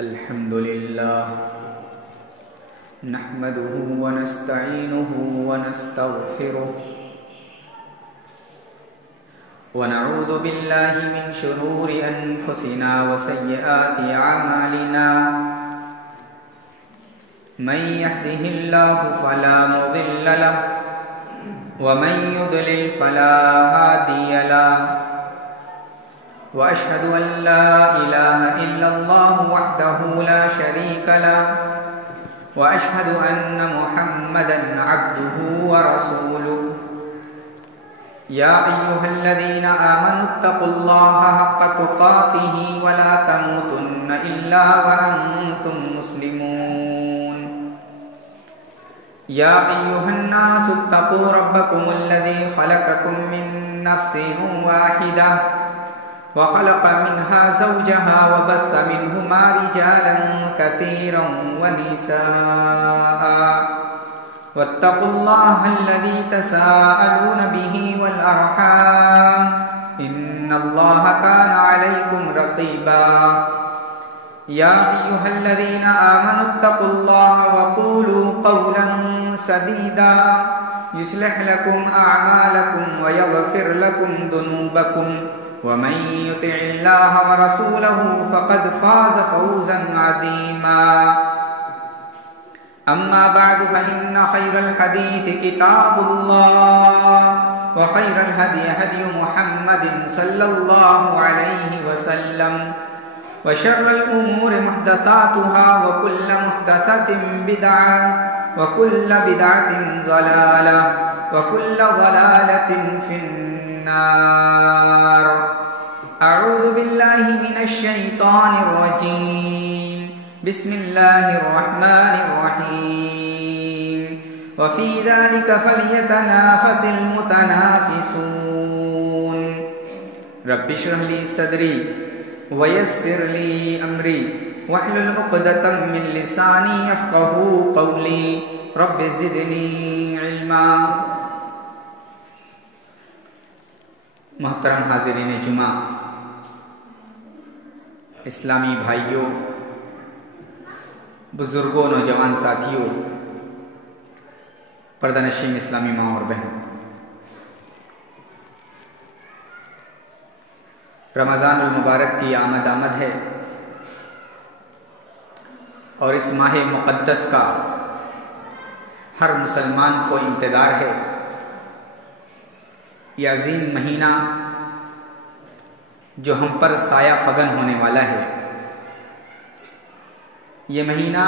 الحمد لله نحمده ونستعينه ونستغفره ونعوذ بالله من شرور أنفسنا وسيئات أعمالنا من يهده الله فلا مضل له ومن يضلل فلا هادي له وأشهد أن لا إله إلا الله وحده لا شريك له وأشهد أن محمدا عبده ورسوله يا أيها الذين آمنوا اتقوا الله حق تقاته ولا تموتن إلا وأنتم مسلمون يا أيها الناس اتقوا ربكم الذي خلقكم من نفس واحدة وخلق منها زوجها وبث منهما رجالا كثيرا ونساء واتقوا الله الذي تساءلون به والأرحام إن الله كان عليكم رقيبا يا أيها الذين آمنوا اتقوا الله وقولوا قولا سديدا يصلح لكم أعمالكم ويغفر لكم ذنوبكم ومن يطع الله ورسوله فقد فاز فوزا عظيما أما بعد فإن خير الحديث كتاب الله وخير الهدي هدي محمد صلى الله عليه وسلم وشر الأمور محدثاتها وكل محدثة بدعة وكل بدعة ضلالة وكل ضلالة في النار أعوذ بالله من الشيطان الرجيم بسم الله الرحمن الرحيم وفي ذلك فليتنافس المتنافسون رب اشرح لي صدري ويسر لي أمري واحلل عقدة من لساني يفقهوا قولي رب زدني علما. محترم حاضرین جمعہ، اسلامی بھائیوں، بزرگوں، نوجوان ساتھیوں، پردہ نشین اسلامی ماں اور بہن، رمضان المبارک کی آمد ہے اور اس ماہ مقدس کا ہر مسلمان کو انتظار ہے. یہ عظیم مہینہ جو ہم پر سایہ فگن ہونے والا ہے، یہ مہینہ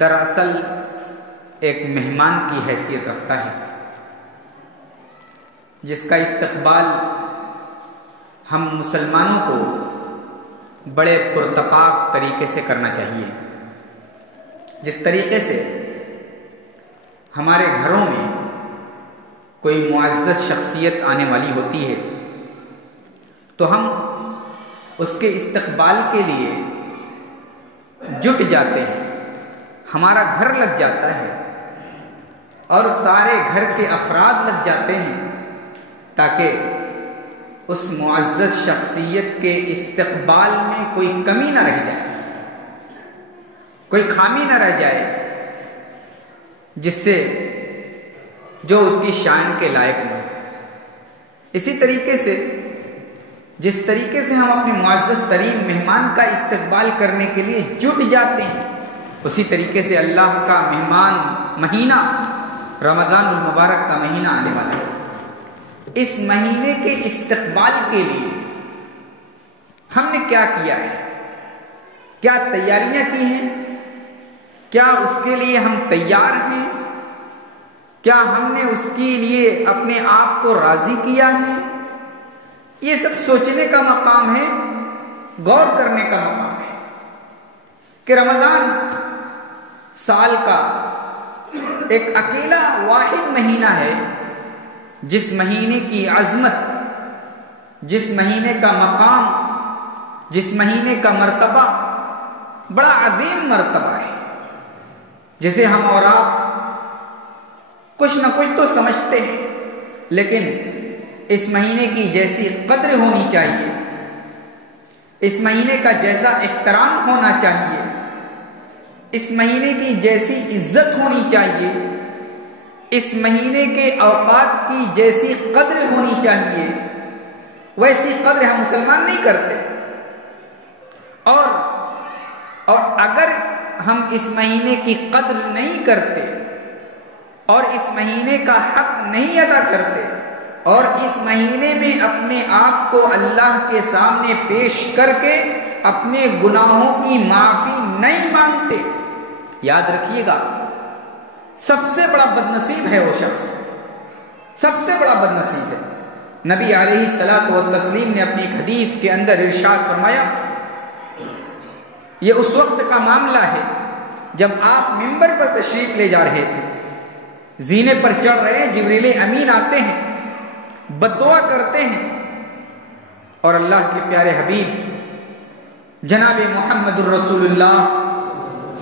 دراصل ایک مہمان کی حیثیت رکھتا ہے، جس کا استقبال ہم مسلمانوں کو بڑے پرتپاک طریقے سے کرنا چاہیے. جس طریقے سے ہمارے گھروں میں کوئی معزز شخصیت آنے والی ہوتی ہے تو ہم اس کے استقبال کے لیے جٹ جاتے ہیں، ہمارا گھر لگ جاتا ہے اور سارے گھر کے افراد لگ جاتے ہیں تاکہ اس معزز شخصیت کے استقبال میں کوئی کمی نہ رہ جائے، کوئی خامی نہ رہ جائے، جس سے جو اس کی شان کے لائق ہو. اسی طریقے سے جس طریقے سے ہم اپنے معزز ترین مہمان کا استقبال کرنے کے لیے جٹ جاتے ہیں، اسی طریقے سے اللہ کا مہمان مہینہ رمضان المبارک کا مہینہ آنے والا ہے. اس مہینے کے استقبال کے لیے ہم نے کیا کیا ہے، کیا تیاریاں کی ہیں، کیا اس کے لیے ہم تیار ہیں، کیا ہم نے اس کے لیے اپنے آپ کو راضی کیا ہے؟ یہ سب سوچنے کا مقام ہے، غور کرنے کا مقام ہے کہ رمضان سال کا ایک اکیلا واحد مہینہ ہے جس مہینے کی عظمت، جس مہینے کا مقام، جس مہینے کا مرتبہ بڑا عظیم مرتبہ ہے، جسے ہم اور آپ کچھ نہ کچھ تو سمجھتے ہیں، لیکن اس مہینے کی جیسی قدر ہونی چاہیے، اس مہینے کا جیسا احترام ہونا چاہیے، اس مہینے کی جیسی عزت ہونی چاہیے، اس مہینے کے اوقات کی جیسی قدر ہونی چاہیے، ویسی قدر ہم مسلمان نہیں کرتے۔ اور اگر ہم اس مہینے کی قدر نہیں کرتے اور اس مہینے کا حق نہیں ادا کرتے اور اس مہینے میں اپنے آپ کو اللہ کے سامنے پیش کر کے اپنے گناہوں کی معافی نہیں مانگتے، یاد رکھیے گا سب سے بڑا بدنصیب ہے وہ شخص، سب سے بڑا بدنصیب ہے۔ نبی علیہ الصلوۃ والتسلیم نے اپنی ایک حدیث کے اندر ارشاد فرمایا، یہ اس وقت کا معاملہ ہے جب آپ منبر پر تشریف لے جا رہے تھے، زینے پر چڑھ رہے ہیں، جبریل امین آتے ہیں، بد دعا کرتے ہیں، اور اللہ کے پیارے حبیب جناب محمد الرسول اللہ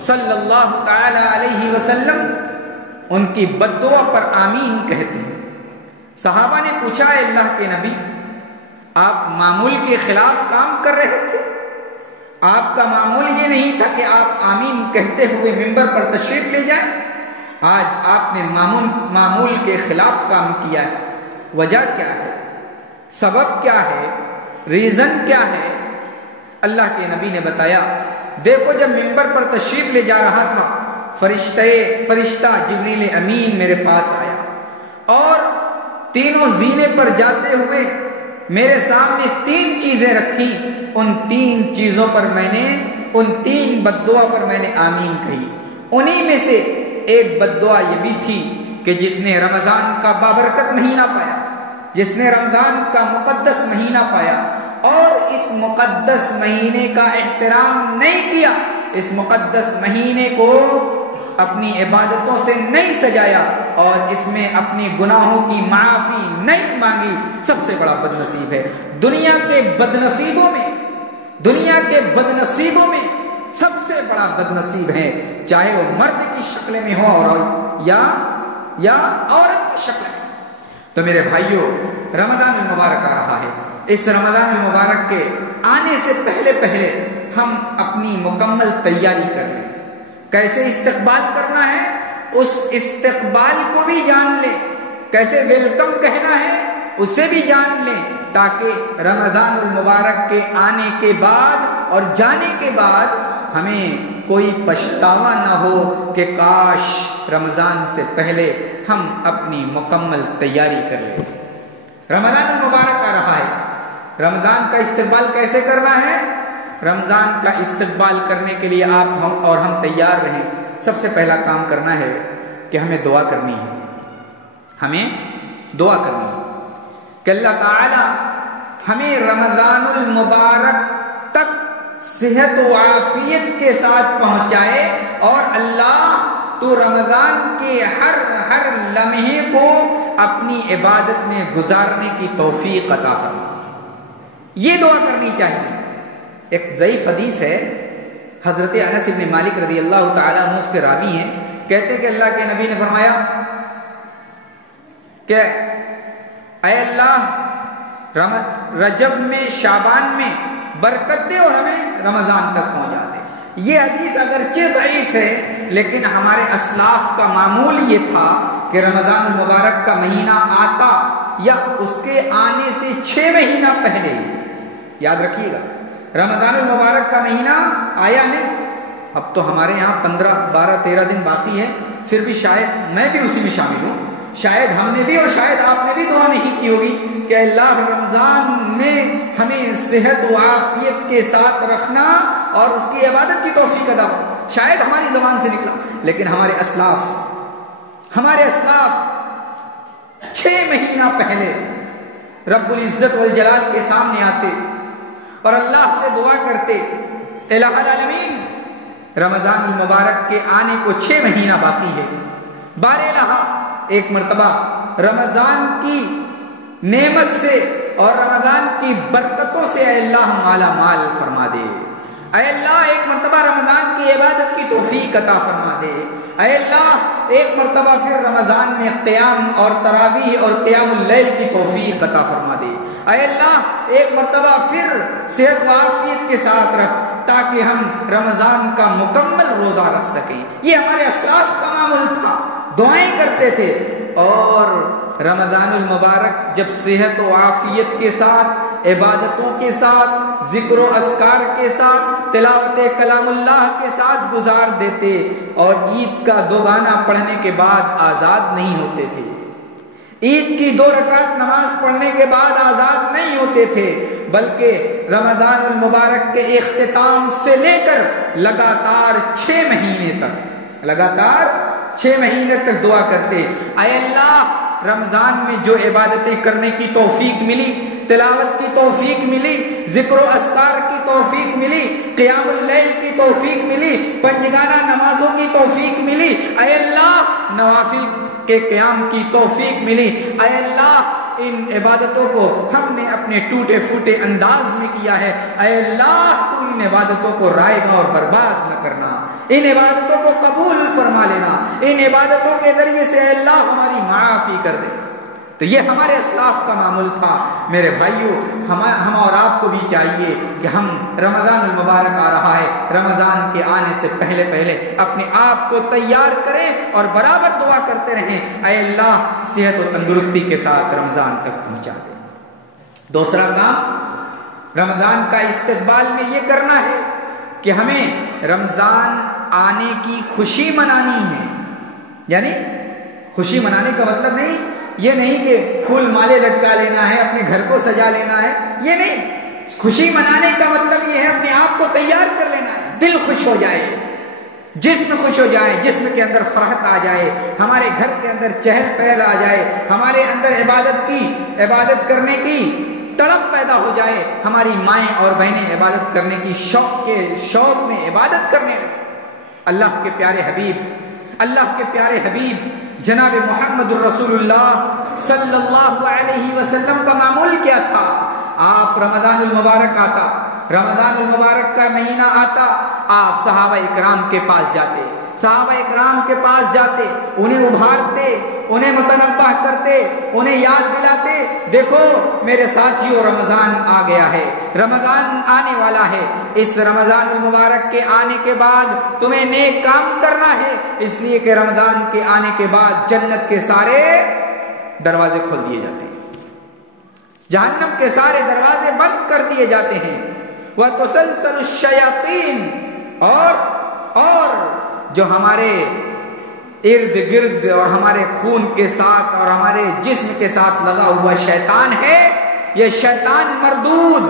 صلی اللہ تعالی علیہ وسلم ان کی بد دعا پر آمین کہتے ہیں۔ صحابہ نے پوچھا، اے اللہ کے نبی، آپ معمول کے خلاف کام کر رہے تھے؟ آپ کا معمول یہ نہیں تھا کہ آپ آمین کہتے ہوئے منبر پر تشریف لے جائیں، آج آپ نے معمول کے خلاف کام کیا ہے، وجہ کیا ہے؟ سبب کیا ہے؟ ریزن کیا ہے؟ اللہ کے نبی نے بتایا، دیکھو جب منبر پر تشریف لے جا رہا تھا، فرشتہ جبریل امین میرے پاس آیا اور تینوں زینے پر جاتے ہوئے میرے سامنے 3 چیزیں رکھی، ان 3 چیزوں پر میں نے، ان 3 بد دعا پر میں نے آمین کہی۔ انہی میں سے ایک بد دعا یہ بھی تھی کہ جس نے رمضان کا بابرکت مہینہ پایا، جس نے رمضان کا مقدس مہینہ پایا اور اس مقدس مہینے کا احترام نہیں کیا، اس مقدس مہینے کو اپنی عبادتوں سے نہیں سجایا اور اس میں اپنی گناہوں کی معافی نہیں مانگی، سب سے بڑا بدنصیب ہے۔ دنیا کے بدنصیبوں میں سب سے بڑا بدنصیب ہے، چاہے وہ مرد کی شکل میں ہو اور یا عورت کی شکل میں۔ تو میرے بھائیوں، رمضان المبارک آ رہا ہے، اس رمضان المبارک کے آنے سے پہلے ہم اپنی مکمل تیاری کر لیں۔ کیسے استقبال کرنا ہے اس استقبال کو بھی جان لیں، کیسے ویلکم کہنا ہے اسے بھی جان لیں، تاکہ رمضان المبارک کے آنے کے بعد اور جانے کے بعد ہمیں کوئی پچھتاوا نہ ہو کہ کاش رمضان سے پہلے ہم اپنی مکمل تیاری کر لیں۔ رمضان المبارک آ رہا ہے، رمضان کا استقبال کیسے کرنا ہے؟ رمضان کا استقبال کرنے کے لیے آپ اور ہم تیار رہیں۔ سب سے پہلا کام کرنا ہے کہ ہمیں دعا کرنی ہے، کہ اللہ تعالی ہمیں رمضان المبارک تک صحت و عافیت کے ساتھ پہنچائے، اور اللہ تو رمضان کے ہر لمحے کو اپنی عبادت میں گزارنے کی توفیق عطا فرما۔ یہ دعا کرنی چاہیے۔ ایک ضعیف حدیث ہے، حضرت انس بن مالک رضی اللہ تعالیٰ عنہ اس کے راوی ہیں، کہتے کہ اللہ کے نبی نے فرمایا کہ اے اللہ رجب میں، شعبان میں برکت دے اور ہمیں رمضان تک پہنچا دے۔ یہ حدیث اگرچہ ضعیف ہے، لیکن ہمارے اسلاف کا معمول یہ تھا کہ رمضان المبارک کا مہینہ آتا یا اس کے آنے سے 6 مہینہ پہلے، یاد رکھیے گا رمضان المبارک کا مہینہ آیا نہیں، اب تو ہمارے یہاں 15 12 13 دن باقی ہے، پھر بھی شاید میں بھی اسی میں شامل ہوں، شاید ہم نے بھی اور شاید آپ نے بھی دعا نہیں کی ہوگی کہ اللہ رمضان میں ہمیں صحت و عافیت کے ساتھ رکھنا اور اس کی عبادت کی توفیق عطا ہو۔ شاید ہماری زبان سے نکلا، لیکن ہمارے اسلاف 6 مہینہ پہلے رب العزت والجلال کے سامنے آتے اور اللہ سے دعا کرتے، الہ العالمین رمضان المبارک کے آنے کو 6 مہینہ باقی ہے، بار الہ ایک مرتبہ رمضان کی نعمت سے اور رمضان کی برکتوں سے اے اللہ مالا مال فرما دے، اے اللہ ایک مرتبہ رمضان کی عبادت کی توفیق عطا فرما دے، اے اللہ ایک مرتبہ پھر رمضان میں قیام اور تراویح اور قیام اللیل کی توفیق عطا فرما دے، اے اللہ ایک مرتبہ پھر صحت و عافیت کے ساتھ رکھ تاکہ ہم رمضان کا مکمل روزہ رکھ سکیں. یہ ہمارے اسلاف کا معمول تھا، دعائیں کرتے تھے. اور رمضان المبارک جب صحت و عافیت کے ساتھ، عبادتوں کے ساتھ، ذکر و اذکار کے ساتھ، تلاوت کلام اللہ کے ساتھ گزار دیتے اور عید کا دوگانہ پڑھنے کے بعد آزاد نہیں ہوتے تھے، عید کی 2 رکعت نماز پڑھنے کے بعد آزاد نہیں ہوتے تھے، بلکہ رمضان المبارک کے اختتام سے لے کر لگاتار 6 مہینے تک دعا کرتے. اے اللہ رمضان میں جو عبادتیں کرنے کی توفیق ملی، تلاوت کی توفیق ملی، ذکر و اذکار کی توفیق ملی، قیام اللیل کی توفیق ملی، پنجگانہ نمازوں کی توفیق ملی، اے اللہ نوافل کے قیام کی توفیق ملی. اے اللہ ان عبادتوں کو ہم نے اپنے ٹوٹے پھوٹے انداز میں کیا ہے، اے اللہ تو ان عبادتوں کو رائے گا اور برباد نہ کرنا، ان عبادتوں کو قبول فرما لینا، ان عبادتوں کے ذریعے سے اے اللہ ہماری معافی کر دے. تو یہ ہمارے اسلاف کا معمول تھا. میرے بھائیوں ہم اور آپ کو بھی چاہیے کہ ہم رمضان المبارک آ رہا ہے، رمضان کے آنے سے پہلے اپنے آپ کو تیار کریں اور برابر دعا کرتے رہیں اے اللہ صحت و تندرستی کے ساتھ رمضان تک پہنچا دے. دوسرا کام رمضان کا استقبال میں یہ کرنا ہے کہ ہمیں رمضان آنے کی خوشی منانی ہے. یعنی خوشی منانے کا مطلب یہ نہیں کہ پھول مالے لٹکا لینا ہے، اپنے گھر کو سجا لینا ہے، یہ نہیں. خوشی منانے کا مطلب یہ ہے اپنے آپ کو تیار کر لینا ہے، دل خوش ہو جائے، جسم خوش ہو جائے، جسم کے اندر فرحت آ جائے، ہمارے گھر کے اندر چہل پہل آ جائے، ہمارے اندر عبادت کرنے کی تڑپ پیدا ہو جائے، ہماری مائیں اور بہنیں عبادت کرنے کی شوق میں عبادت کرنے لگے. اللہ کے پیارے حبیب جناب محمد الرسول اللہ صلی اللہ علیہ وسلم کا معمول کیا تھا؟ آپ رمضان المبارک آتا، رمضان المبارک کا مہینہ آتا، آپ صحابہ اکرام کے پاس جاتے، انہیں ابھارتے، انہیں متنبہ کرتے، انہیں یاد دلاتے، دیکھو میرے ساتھیوں رمضان آ گیا ہے، رمضان آنے والا ہے، اس رمضان المبارک کے آنے کے بعد تمہیں نیک کام کرنا ہے، اس لیے کہ رمضان کے آنے کے بعد جنت کے سارے دروازے کھول دیے جاتے ہیں، جہنم کے سارے دروازے بند کر دیے جاتے ہیں. وَتُسَلْسَلُ الشَّيَاطِينَ اور جو ہمارے ارد گرد اور ہمارے خون کے ساتھ اور ہمارے جسم کے ساتھ لگا ہوا شیطان ہے، یہ شیطان مردود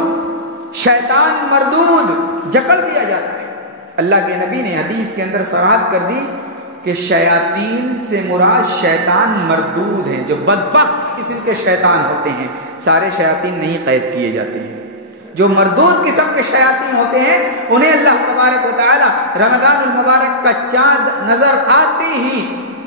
جکڑ دیا جاتا ہے. اللہ کے نبی نے حدیث کے اندر صراحت کر دی کہ شیاطین سے مراد شیطان مردود ہیں، جو بدبخت قسم کے شیطان ہوتے ہیں. سارے شیاطین نہیں قید کیے جاتے ہیں، جو مردود قسم کے شیاطین ہوتے ہیں انہیں اللہ تبارک و تعالی رمضان المبارک کا چاند نظر آتے ہی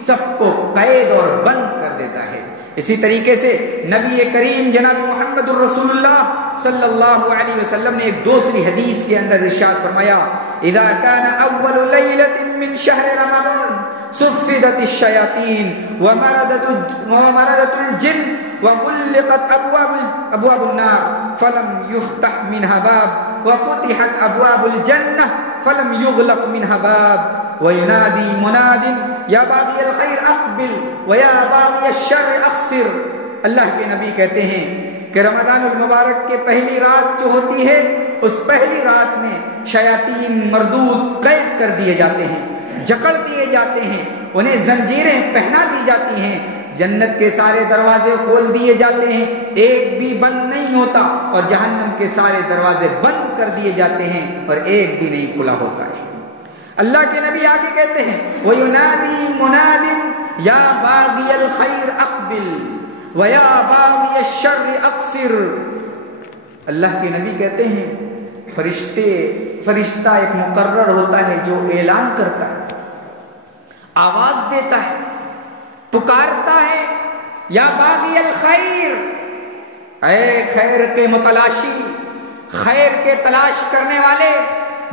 سب کو قید اور بند کر دیتا ہے. اسی طریقے سے نبی کریم جناب محمد الرسول اللہ صلی اللہ علیہ وسلم نے ایک دوسری حدیث کے اندر ارشاد فرمایا اذا كان اول ليلة من شهر رمضان صفدت الشياطين ومردت الجن وغلقت ابواب النار فلم يفتح منها باب وفتحت ابواب الجنة فلم يغلق منها باب وينادي مناد يا باغي الخير اقبل ويا باغي الشر اقصر. اللہ کے نبی کہتے ہیں کہ رمضان المبارک کے پہلی رات جو ہوتی ہے اس پہلی رات میں شیاطین مردود قید کر دیے جاتے ہیں، جکڑ دیے جاتے ہیں، انہیں زنجیریں پہنا دی جاتی ہیں، جنت کے سارے دروازے کھول دیے جاتے ہیں، ایک بھی بند نہیں ہوتا، اور جہنم کے سارے دروازے بند کر دیے جاتے ہیں اور ایک بھی نہیں کھلا ہوتا ہے. اللہ کے نبی آگے کہتے ہیں وَيُنَادِي مُنَادٍ يَا بَاغِيَ الْخَيْرِ أَقْبِلْ وَيَا بَاغِيَ الشَّرِّ أَقْصِرْ. اللہ کے نبی کہتے ہیں فرشتہ ایک مقرر ہوتا ہے جو اعلان کرتا ہے، آواز دیتا ہے، پکارتا ہے یا باغی الخیر، اے خیر کے متلاشی، خیر کے تلاش کرنے والے،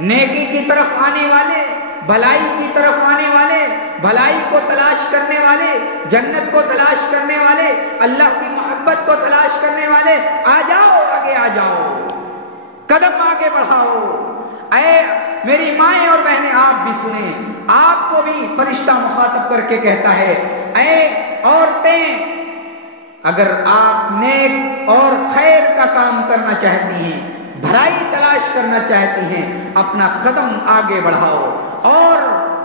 نیکی کی طرف آنے والے، بھلائی کی طرف آنے والے، بھلائی کو تلاش کرنے والے، جنت کو تلاش کرنے والے، اللہ کی محبت محبت کو تلاش کرنے والے آ جاؤ، آگے آ جاؤ، قدم آگے بڑھاؤ۔ اے میری مائیں اور بہنیں آپ بھی سنیں، آپ کو بھی فرشتہ مخاطب کر کے کہتا ہے، اے عورتیں اگر آپ نیک اور خیر کا کام کرنا چاہتی ہیں، بھلائی تلاش کرنا چاہتی ہیں، اپنا قدم آگے بڑھاؤ اور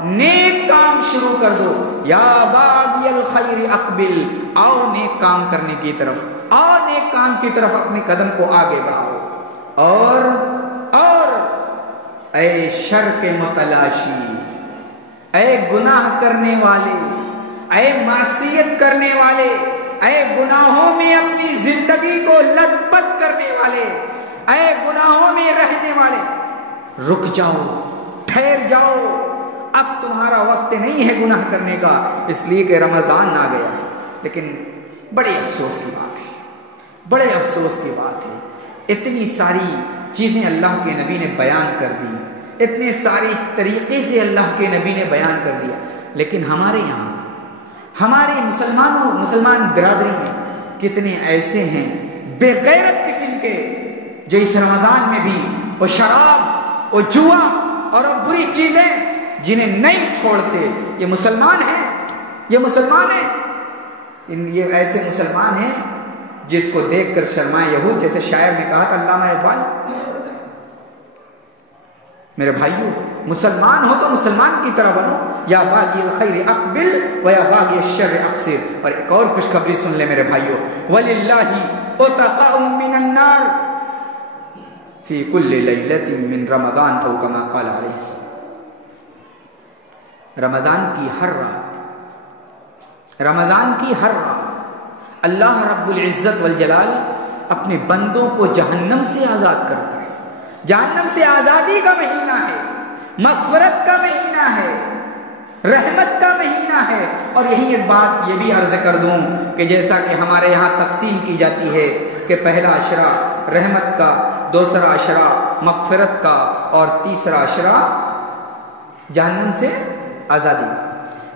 نیک کام شروع کر دو۔ یا باغی الخیر اقبل، آؤ نیک کام کرنے کی طرف، آؤ نیک کام کی طرف اپنے قدم کو آگے بڑھاؤ۔ اور اے شر کے متلاشی، اے گناہ کرنے والے، اے معصیت کرنے والے، اے گناہوں میں اپنی زندگی کو لت پت کرنے والے، اے گناہوں میں رہنے والے، رک جاؤ، ٹھہر جاؤ، اب تمہارا وقت نہیں ہے گناہ کرنے کا، اس لیے کہ رمضان آ گیا ہے۔ لیکن بڑے افسوس کی بات ہے، بڑے افسوس کی بات ہے، اتنی ساری چیزیں اللہ کے نبی نے بیان کر دی، اتنے ساری طریقے سے اللہ کے نبی نے بیان کر دیا، لیکن ہمارے یہاں ہمارے مسلمان برادری میں کتنے ایسے ہیں بے غیرت قسم کے جو اس رمضان میں بھی وہ شراب، وہ جوا اور وہ بری چیزیں جنہیں نہیں چھوڑتے۔ یہ مسلمان ہیں، یہ مسلمان ہیں، یہ ایسے مسلمان ہیں جس کو دیکھ کر شرمائے یہود، جیسے شاعر نے کہا تھا علامہ اقبال۔ میرے بھائیوں، مسلمان ہو تو مسلمان کی طرح بنو، یا باغی الخیر اقبل و یا باغی الشر اقصر۔ اور ایک اور خوشخبری سن لے میرے بھائیوں، وَلِلَّهِ أُتَقَاءٌ مِّنَ النَّارِ فِي كُلِّ لَيْلَةٍ مِّن رمضان او كما قال علیہ السلام۔ رمضان کی ہر رات اللہ رب العزت والجلال اپنے بندوں کو جہنم سے آزاد کرتا ہے۔ جہنم سے آزادی کا مہینہ ہے، مغفرت کا مہینہ ہے، رحمت کا مہینہ ہے۔ اور یہی ایک بات یہ بھی عرض کر دوں کہ جیسا کہ ہمارے یہاں تقسیم کی جاتی ہے کہ پہلا عشرہ رحمت کا، دوسرا عشرہ مغفرت کا اور تیسرا عشرہ جہنم سے آزادی،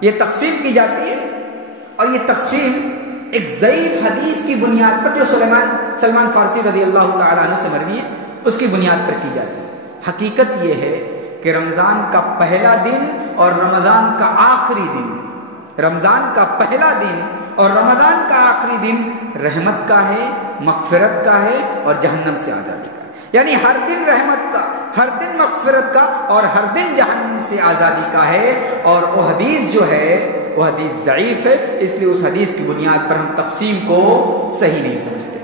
یہ تقسیم کی جاتی ہے۔ اور یہ تقسیم ایک ضعیف حدیث کی بنیاد پر جو سلمان فارسی رضی اللہ تعالیٰ عنہ سے مروی ہے اس کی بنیاد پر کی جاتی ہے۔ حقیقت یہ ہے کہ رمضان کا پہلا دن اور رمضان کا آخری دن، رمضان کا پہلا دن اور رمضان کا آخری دن رحمت کا ہے، مغفرت کا ہے اور جہنم سے آزادی کا ہے۔ یعنی ہر دن رحمت کا، ہر دن مغفرت کا اور ہر دن جہنم سے آزادی کا ہے۔ اور وہ حدیث جو ہے وہ حدیث ضعیف ہے، اس لیے اس حدیث کی بنیاد پر ہم تقسیم کو صحیح نہیں سمجھتے۔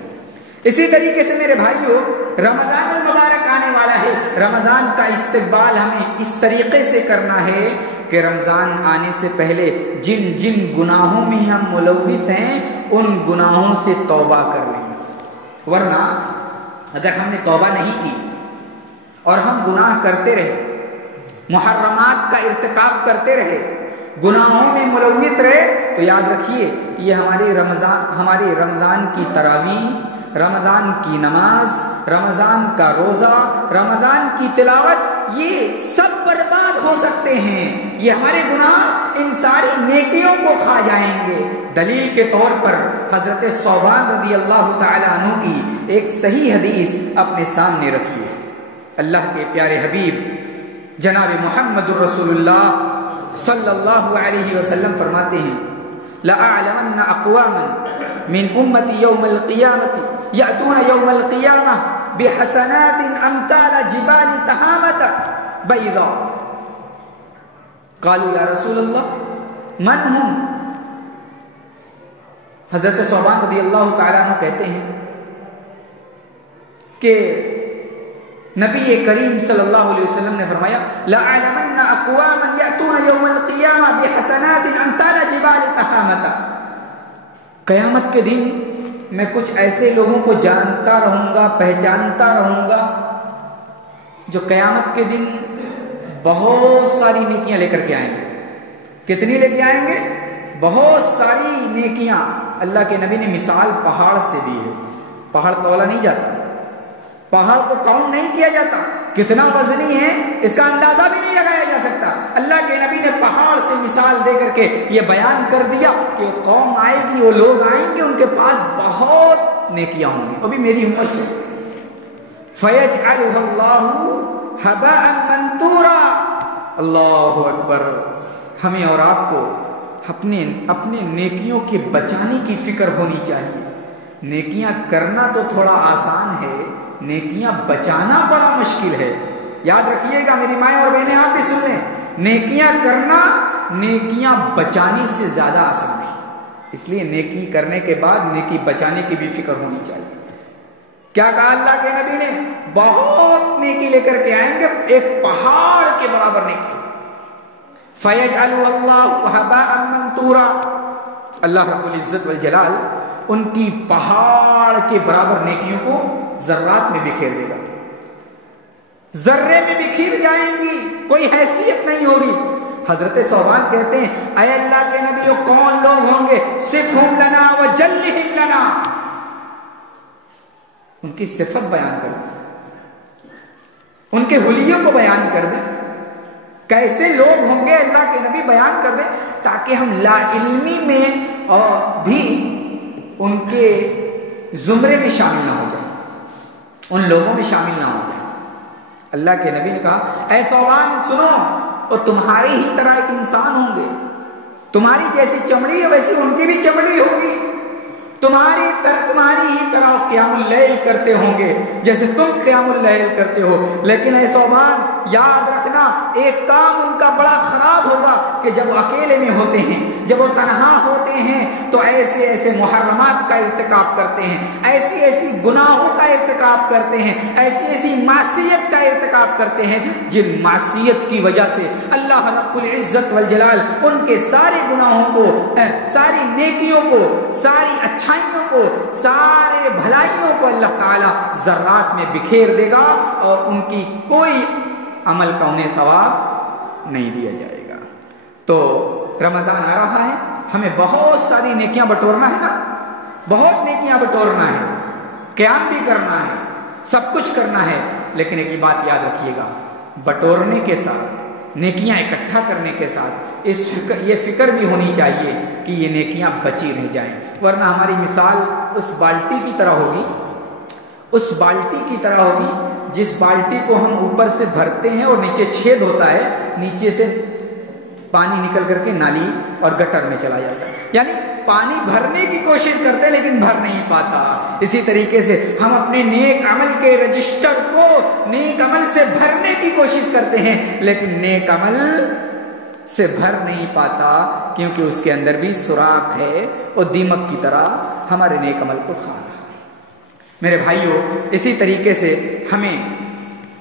اسی طریقے سے میرے بھائیوں، رمضان المبارک آنے والا ہے، رمضان کا استقبال ہمیں اس طریقے سے کرنا ہے کہ رمضان آنے سے پہلے جن جن گناہوں میں ہم ملوث ہیں ان گناہوں سے توبہ کر لیں، ورنہ اگر ہم نے توبہ نہیں کی اور ہم گناہ کرتے رہے، محرمات کا ارتکاب کرتے رہے، گناہوں میں ملوث رہے، تو یاد رکھیے یہ ہمارے رمضان کی تراویح، رمضان کی نماز، رمضان کا روزہ، رمضان کی تلاوت، یہ سب برباد ہو سکتے ہیں۔ یہ ہمارے گناہ ان ساری نیکیوں کو کھا جائیں گے۔ دلیل کے طور پر حضرت ثوبان رضی اللہ تعالی عنہ کی ایک صحیح حدیث اپنے سامنے رکھیے۔ اللہ کے پیارے حبیب جناب محمد رسول اللہ صلی اللہ علیہ وسلم فرماتے ہیں، لَأَعْلَمَنَّ أَقْوَامًا مِنْ أُمَّتِ يَوْمَ الْقِيَامَةِ يَأْتُونَ يَوْمَ الْقِيَامَةِ بِحَسَنَاتٍ أَمْثَالَ جِبَالِ تَهَامَةَ بَيْضَاءَ۔ قالوا یا رسول اللہ من ہم؟ حضرت ثوبان رضی اللہ تعالیٰ عنہ کہتے ہیں کہ نبی کریم صلی اللہ علیہ وسلم نے فرمایا، لَأَعْلَمَنَّ أَقْوَامًا يَأْتُونَ يَوْمَ الْقِيَامَةِ بِحَسَنَاتٍ أَمْثَالَ جِبَالِ تَهَامَةَ۔ قیامت کے دن میں کچھ ایسے لوگوں کو جانتا رہوں گا، پہچانتا رہوں گا جو قیامت کے دن بہت ساری نیکیاں لے کر کے آئیں گے۔ کتنی لے کے آئیں گے؟ بہت ساری نیکیاں۔ اللہ کے نبی نے مثال پہاڑ سے دی ہے۔ پہاڑ تولا نہیں جاتا، پہاڑ کو کاؤنٹ نہیں کیا جاتا، کتنا وزنی ہے اس کا اندازہ بھی نہیں لگایا جا سکتا۔ اللہ کے نبی نے پہاڑ سے مثال دے کر کے یہ بیان کر دیا کہ وہ قوم آئے گی، وہ لوگ آئیں گے، ان کے پاس بہت نیکیاں ہوں گی، وہ بھی میری امت سے، فَيَجْعَلُهَا اللَّهُ هَبَاءً مَنْثُورًا۔ اللہ اکبر۔ ہمیں اور آپ کو اپنے نیکیوں کے بچانے کی فکر ہونی چاہیے۔ نیکیاں کرنا تو تھوڑا آسان ہے، نیکیاں بچانا بڑا مشکل ہے۔ یاد رکھیے گا میری مائیں اور بہنیں، آپ بھی سن لیں، نیکیاں کرنا نیکیاں بچانے سے زیادہ آسان ہے۔ اس لیے نیکی کرنے کے بعد نیکی بچانے کی بھی فکر ہونی چاہیے۔ کیا کہا اللہ کے نبی نے؟ بہت نیکی لے کر کے آئیں گے، ایک پہاڑ کے برابر نیکی۔ فَيَجْعَلُهُ اللَّهُ هَبَاءً مَنْثُورًا۔ اللہ رب العزت والجلال ان کی پہاڑ کے برابر نیکیوں کو ذرات میں بکھیر دے گا، ذرے میں بکھیر جائیں گی، کوئی حیثیت نہیں ہوگی۔ حضرت ثوبان کہتے ہیں اے اللہ کے نبی، وہ کون لوگ ہوں گے؟ صفہم لنا وجلہم لنا، ان کی صفت بیان کر دیں، ان کے حلیوں کو بیان کر دیں، کیسے لوگ ہوں گے اللہ کے نبی بیان کر دیں، تاکہ ہم لا علمی میں اور بھی ان کے زمرے میں شامل نہ ہو جائیں، ان لوگوں میں شامل نہ ہو جائیں۔ اللہ کے نبی نے کہا اے ثوبان سنو، وہ تمہاری ہی طرح ایک انسان ہوں گے، تمہاری جیسی چمڑی ہے ویسی ان کی بھی چمڑی ہوگی، تمہاری ہی طرح قیام اللیل کرتے ہوں گے جیسے تم قیام اللیل کرتے ہو۔ لیکن اے ثوبان یاد رکھنا، ایک کام ان کا بڑا خراب ہوگا کہ جب وہ اکیلے میں ہوتے ہیں، جب وہ تنہا ہوتے ہیں تو ایسے ایسے محرمات کا ارتکاب کرتے ہیں، ایسی ایسی گناہوں کا ارتکاب کرتے ہیں، ایسی ایسی معصیت کا ارتکاب کرتے ہیں جن معصیت کی وجہ سے اللہ رب العزت والجلال ان کے سارے گناہوں کو، ساری نیکیوں کو، ساری اچھائیوں کو، سارے بھلائیوں کو اللہ تعالی ذرات میں بکھیر دے گا اور ان کی کوئی عمل کا انہیں ثواب نہیں دیا جائے گا۔ تو رمضان آ رہا ہے، ہمیں بہت ساری نیکیاں بٹورنا ہے نا، بہت نیکیاں بٹورنا ہے، قیام بھی کرنا ہے، سب کچھ کرنا ہے، لیکن ایک بات یاد رکھیے گا، بٹورنے کے ساتھ، نیکیاں اکٹھا کرنے کے ساتھ یہ فکر بھی ہونی چاہیے کہ یہ نیکیاں بچی رہ جائیں، ورنہ ہماری مثال اس بالٹی کی طرح ہوگی، اس بالٹی کی طرح ہوگی جس بالٹی کو ہم اوپر سے بھرتے ہیں اور نیچے چھید ہوتا ہے، نیچے سے پانی نکل کر کے نالی اور گٹر میں چلا جاتا ہے، یعنی پانی بھرنے کی کوشش کرتے ہیں لیکن بھر نہیں پاتا۔ اسی طریقے سے ہم اپنے نیک عمل کے رجسٹر کو نیک عمل سے بھرنے کی کوشش کرتے ہیں لیکن نیک عمل سے بھر نہیں پاتا، کیونکہ اس کے اندر بھی سوراخ ہے، اور دیمک کی طرح ہمارے نیک عمل کو کھا رہا ہے۔ میرے بھائیوں، اسی طریقے سے ہمیں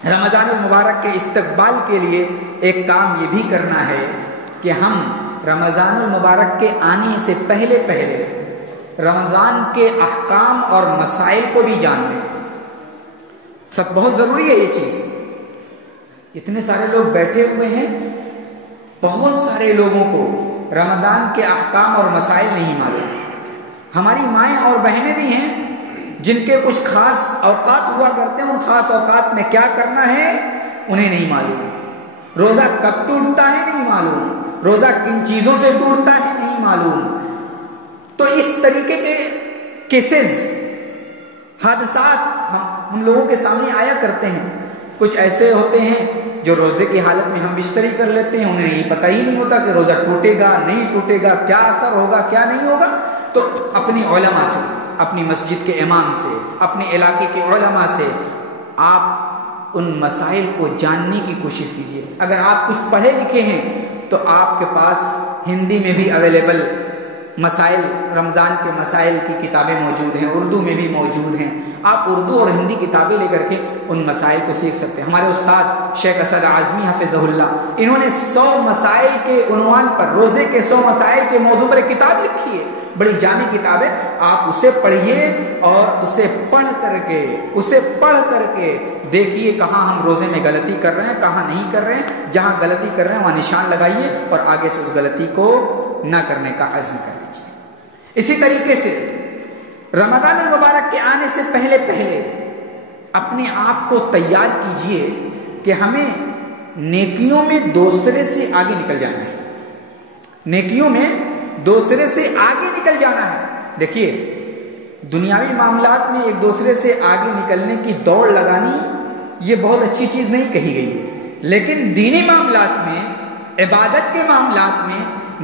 رمضان المبارک کے استقبال کے لیے ایک کام یہ بھی کرنا ہے کہ ہم رمضان المبارک کے آنے سے پہلے رمضان کے احکام اور مسائل کو بھی جان لیں۔ سب بہت ضروری ہے یہ چیز۔ اتنے سارے لوگ بیٹھے ہوئے ہیں، بہت سارے لوگوں کو رمضان کے احکام اور مسائل نہیں معلوم۔ ہماری مائیں اور بہنیں بھی ہیں جن کے کچھ خاص اوقات ہوا کرتے ہیں، ان خاص اوقات میں کیا کرنا ہے انہیں نہیں معلوم۔ روزہ کب ٹوٹتا ہے نہیں معلوم، روزہ کن چیزوں سے ٹوٹتا ہے نہیں معلوم۔ تو اس طریقے کے کیسز، حادثات ہم لوگوں کے سامنے آیا کرتے ہیں۔ کچھ ایسے ہوتے ہیں جو روزے کی حالت میں ہم بستری کر لیتے ہیں، انہیں یہ پتہ ہی نہیں ہوتا کہ روزہ ٹوٹے گا نہیں ٹوٹے گا، کیا اثر ہوگا کیا نہیں ہوگا۔ تو اپنی علماء سے، اپنی مسجد کے امام سے، اپنے علاقے کے علماء سے آپ ان مسائل کو جاننے کی کوشش کیجیے۔ اگر آپ کچھ پڑھے لکھے ہیں تو آپ کے پاس ہندی میں بھی اویلیبل مسائل، رمضان کے مسائل کی کتابیں موجود ہیں، اردو میں بھی موجود ہیں۔ آپ اردو اور ہندی کتابیں لے کر کے ان مسائل کو سیکھ سکتے ہیں۔ ہمارے استاد شیخ اسد اعظمی حفظہ اللہ، انہوں نے 100 مسائل کے عنوان پر، روزے کے 100 مسائل کے موضوع پر ایک کتاب لکھی ہے، بڑی جامع کتاب ہے۔ آپ اسے پڑھیے اور اسے پڑھ کر کے دیکھیے کہاں ہم روزے میں غلطی کر رہے ہیں، کہاں نہیں کر رہے ہیں۔ جہاں غلطی کر رہے ہیں وہاں نشان لگائیے اور آگے سے اس غلطی کو نہ کرنے کا عزم کر لیجیے۔ اسی طریقے سے رمضان المبارک کے آنے سے پہلے اپنے آپ کو تیار کیجئے کہ ہمیں نیکیوں میں دوسرے سے آگے نکل جانا ہے، نیکیوں میں دوسرے سے آگے نکل جانا ہے۔ دیکھیے دنیاوی معاملات میں ایک دوسرے سے آگے نکلنے کی دوڑ لگانی یہ بہت اچھی چیز نہیں کہی گئی، لیکن دینی معاملات میں، عبادت کے معاملات میں،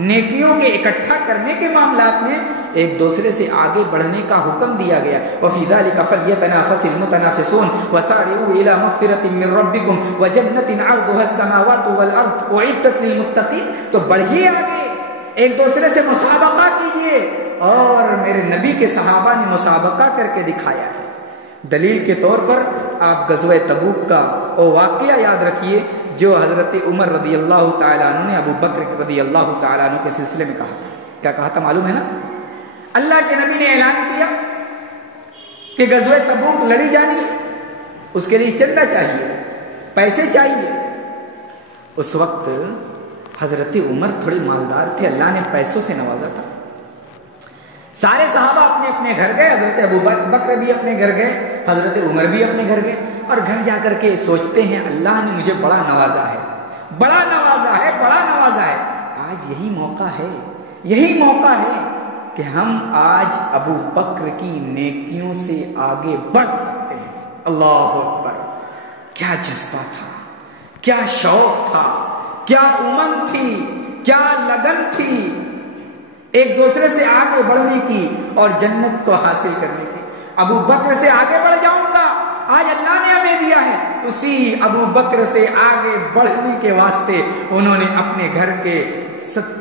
نیکیوں کے اکٹھا کرنے کے معاملات میں ایک دوسرے سے آگے بڑھنے کا حکم دیا گیا۔ وَفِي ذَلِكَ فَلْيَتَنَافَسِ الْمُتَنَافِسُونَ وَسَارِعُوا إِلَى مَغْفِرَةٍ مِّن رَّبِّكُمْ وَجَنَّةٍ عَرْضُهَا السَّمَاوَاتُ وَالْأَرْضُ أُعِدَّتْ لِلْمُتَّقِينَ۔ تو بڑھیے آگے، ایک دوسرے سے مسابقہ کیجئے، اور میرے نبی کے صحابہ نے مسابقہ کر کے دکھایا ہے۔ دلیل کے طور پر آپ غزوہ تبوک کا وہ واقعہ یاد رکھیے جو حضرت عمر رضی اللہ تعالیٰ عنہ نے ابو بکر رضی اللہ تعالیٰ عنہ کے سلسلے میں کہا تھا۔ کیا کہا تھا معلوم ہے نا؟ اللہ کے نبی نے اعلان کیا کہ غزوہ تبوک لڑی جانی ہے، اس کے لیے چندہ چاہیے، پیسے چاہیے۔ اس وقت حضرت عمر تھوڑے مالدار تھے، اللہ نے پیسوں سے نوازا تھا۔ سارے صحابہ اپنے اپنے گھر گئے، حضرت ابو بکر بھی اپنے گھر گئے، حضرت عمر بھی اپنے گھر گئے، اور گھر جا کر کے سوچتے ہیں اللہ نے مجھے بڑا نوازا ہے، بڑا نوازا ہے، بڑا نوازا ہے۔ آج یہی موقع ہے، یہی موقع ہے کہ ہم آج ابو بکر کی نیکیوں سے آگے بڑھ سکتے ہیں۔ اللہ اکبر! کیا جذبہ تھا، کیا شوق تھا، کیا امنگ تھی، کیا لگن تھی ایک دوسرے سے آگے بڑھنے کی اور جنت کو حاصل کرنے کی۔ ابو بکر سے آگے بڑھ جاؤں گا، آج اللہ نے ہمیں دیا ہے، اسی ابو بکر سے آگے بڑھنے کے واسطے انہوں نے اپنے گھر کے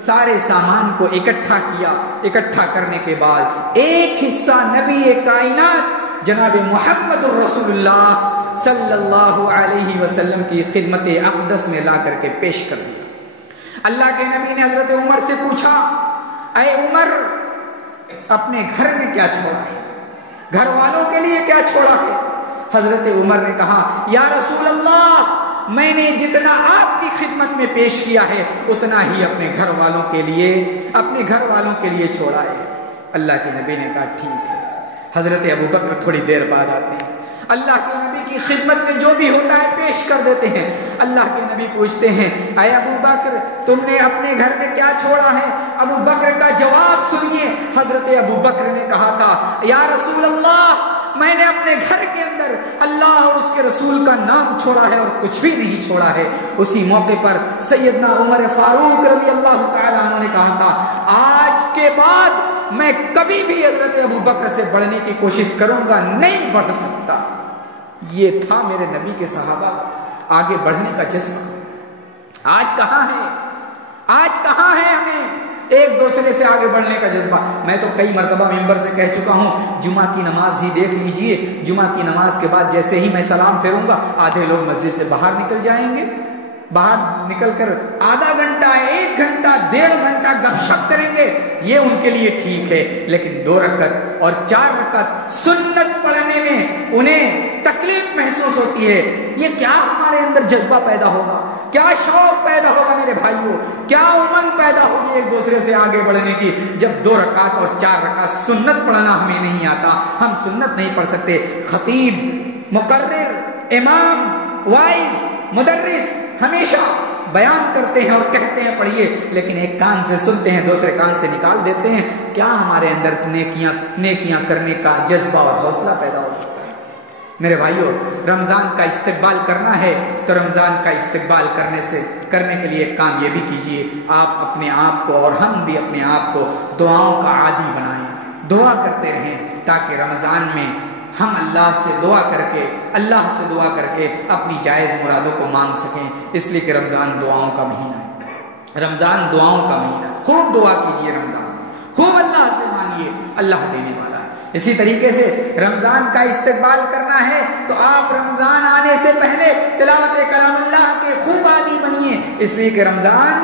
سارے سامان کو اکٹھا کیا۔ اکٹھا کرنے کے بعد ایک حصہ نبی کائنات جناب محمد رسول اللہ صلی اللہ علیہ وسلم کی خدمت اقدس میں لا کر کے پیش کر دیا۔ اللہ کے نبی نے حضرت عمر سے پوچھا، اے عمر اپنے گھر میں کیا چھوڑا ہے، گھر والوں کے لیے کیا چھوڑا ہے؟ حضرت عمر نے کہا، یا رسول اللہ میں نے جتنا آپ کی خدمت میں پیش کیا ہے اتنا ہی اپنے گھر والوں کے لیے، اپنے گھر والوں کے لیے چھوڑا ہے۔ اللہ کے نبی نے کہا ٹھیک ہے۔ حضرت ابو بکر تھوڑی دیر بعد آتے ہیں، اللہ کے نبی کی خدمت میں جو بھی ہوتا ہے پیش کر دیتے ہیں۔ اللہ کے نبی پوچھتے ہیں، اے ابو بکر تم نے اپنے گھر میں کیا چھوڑا ہے؟ ابو بکر کا جواب سنیے۔ حضرت ابو بکر نے کہا تھا، یا رسول اللہ میں نے اپنے گھر کے اندر اللہ اور اس کے رسول کا نام چھوڑا ہے اور کچھ بھی نہیں چھوڑا ہے۔ اسی موقع پر سیدنا عمر فاروق رضی اللہ تعالیٰ عنہ نے کہا تھا، آج کے بعد میں کبھی بھی حضرت ابو بکر سے بڑھنے کی کوشش کروں گا، نہیں بڑھ سکتا۔ یہ تھا میرے نبی کے صحابہ آگے بڑھنے کا جذبہ۔ آج کہاں ہے، آج کہاں ہے ہمیں ایک دوسرے سے آگے بڑھنے کا جذبہ؟ میں تو کئی مرتبہ ممبر سے کہہ چکا ہوں، جمعہ کی نماز ہی دیکھ لیجئے، جمعہ کی نماز کے بعد جیسے ہی میں سلام پھیروں گا آدھے لوگ مسجد سے باہر نکل جائیں گے، باہر نکل کر آدھا گھنٹہ، ایک گھنٹہ، 1.5 گھنٹہ گپ شپ کریں گے، یہ ان کے لیے ٹھیک ہے۔ لیکن 2 رکعت اور 4 رکعت سنت پڑھنے میں انہیں تکلیف محسوس ہوتی ہے۔ یہ کیا ہمارے اندر جذبہ پیدا ہوگا، کیا شوق پیدا ہوگا میرے بھائیوں، کیا امنگ پیدا ہوگی ایک دوسرے سے آگے بڑھنے کی، جب 2 رکعت اور 4 رکعت سنت پڑھنا ہمیں نہیں آتا، ہم سنت نہیں پڑھ سکتے۔ خطیب، مقرر، امام، وائز، مدرس ہمیشہ بیان کرتے ہیں اور کہتے ہیں پڑھیے، لیکن ایک کان سے سنتے ہیں دوسرے کان سے نکال دیتے ہیں۔ کیا ہمارے اندر نیکیاں کرنے کا جذبہ اور حوصلہ پیدا ہو سکتا ہے؟ میرے بھائیوں، رمضان کا استقبال کرنا ہے تو رمضان کا استقبال کرنے کے لیے ایک کام یہ بھی کیجئے، آپ اپنے آپ کو اور ہم بھی اپنے آپ کو دعاؤں کا عادی بنائیں، دعا کرتے رہیں تاکہ رمضان میں ہم اللہ سے دعا کر کے اپنی جائز مرادوں کو مانگ سکیں، اس لیے کہ رمضان دعاؤں کا مہینہ ہے، رمضان دعاؤں کا مہینہ ہے۔ خوب دعا کیجئے، رمضان خوب اللہ سے مانگیے، اللہ دینے والا ہے۔ اسی طریقے سے رمضان کا استقبال کرنا ہے تو آپ رمضان آنے سے پہلے تلاوت کلام اللہ کے خوب عادی بنیے، اس لیے کہ رمضان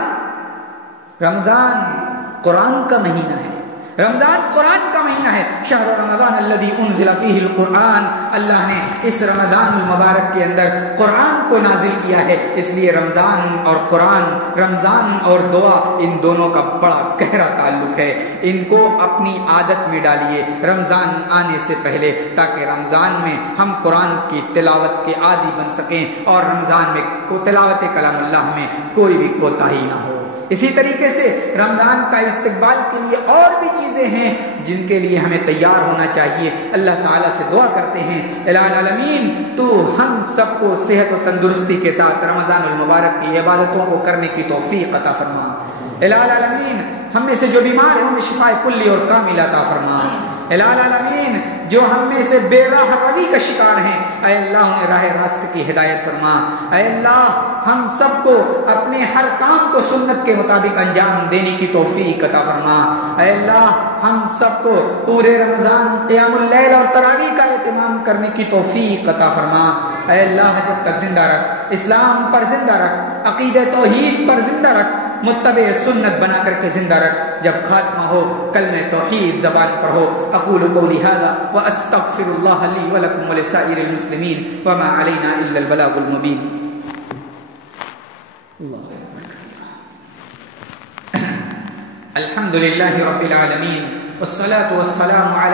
قرآن کا مہینہ ہے، رمضان قرآن کا مہینہ ہے، شہر رمضان الذی انزل فیہ القرآن، اللہ نے اس رمضان المبارک کے اندر قرآن کو نازل کیا ہے، اس لیے رمضان اور قرآن، رمضان اور دعا، ان دونوں کا بڑا گہرا تعلق ہے۔ ان کو اپنی عادت میں ڈالیے رمضان آنے سے پہلے، تاکہ رمضان میں ہم قرآن کی تلاوت کے عادی بن سکیں اور رمضان میں تلاوت کلام اللہ میں کوئی بھی کوتاہی نہ ہو۔ اسی طریقے سے رمضان کا استقبال کے لیے اور بھی چیزیں ہیں جن کے لیے ہمیں تیار ہونا چاہیے۔ اللہ تعالیٰ سے دعا کرتے ہیں، الہ العالمین تو ہم سب کو صحت و تندرستی کے ساتھ رمضان المبارک کی عبادتوں کو کرنے کی توفیق عطا فرما۔ الہ العالمین ہم میں سے جو بیمار ہیں انہیں شفاء کلی اور کامل عطا فرما۔ الہ العالمین جو ہم میں سے بے راہ روی کا شکار ہیں، اے اللہ انہیں راہ راست کی ہدایت فرما۔ اے اللہ ہم سب کو اپنے ہر کام کو سنت کے مطابق انجام دینے کی توفیق عطا فرما۔ اے اللہ ہم سب کو پورے رمضان قیام اللیل اور تراویح کا اہتمام کرنے کی توفیق عطا فرما۔ اے اللہ جب تک زندہ رکھ، اسلام پر زندہ رکھ، عقیدہ توحید پر زندہ رکھ، متبع سنت بنا کر کے زندہ رکھ، جب خاتمہ ہو کلمہ توحید زبان پر ہو۔ اقول قولی ھذا واستغفر اللہ لی ولکم ولسائر المسلمین وما علینا الا البلاغ المبین۔ الحمد للہ رب العالمین والصلاة والسلام علی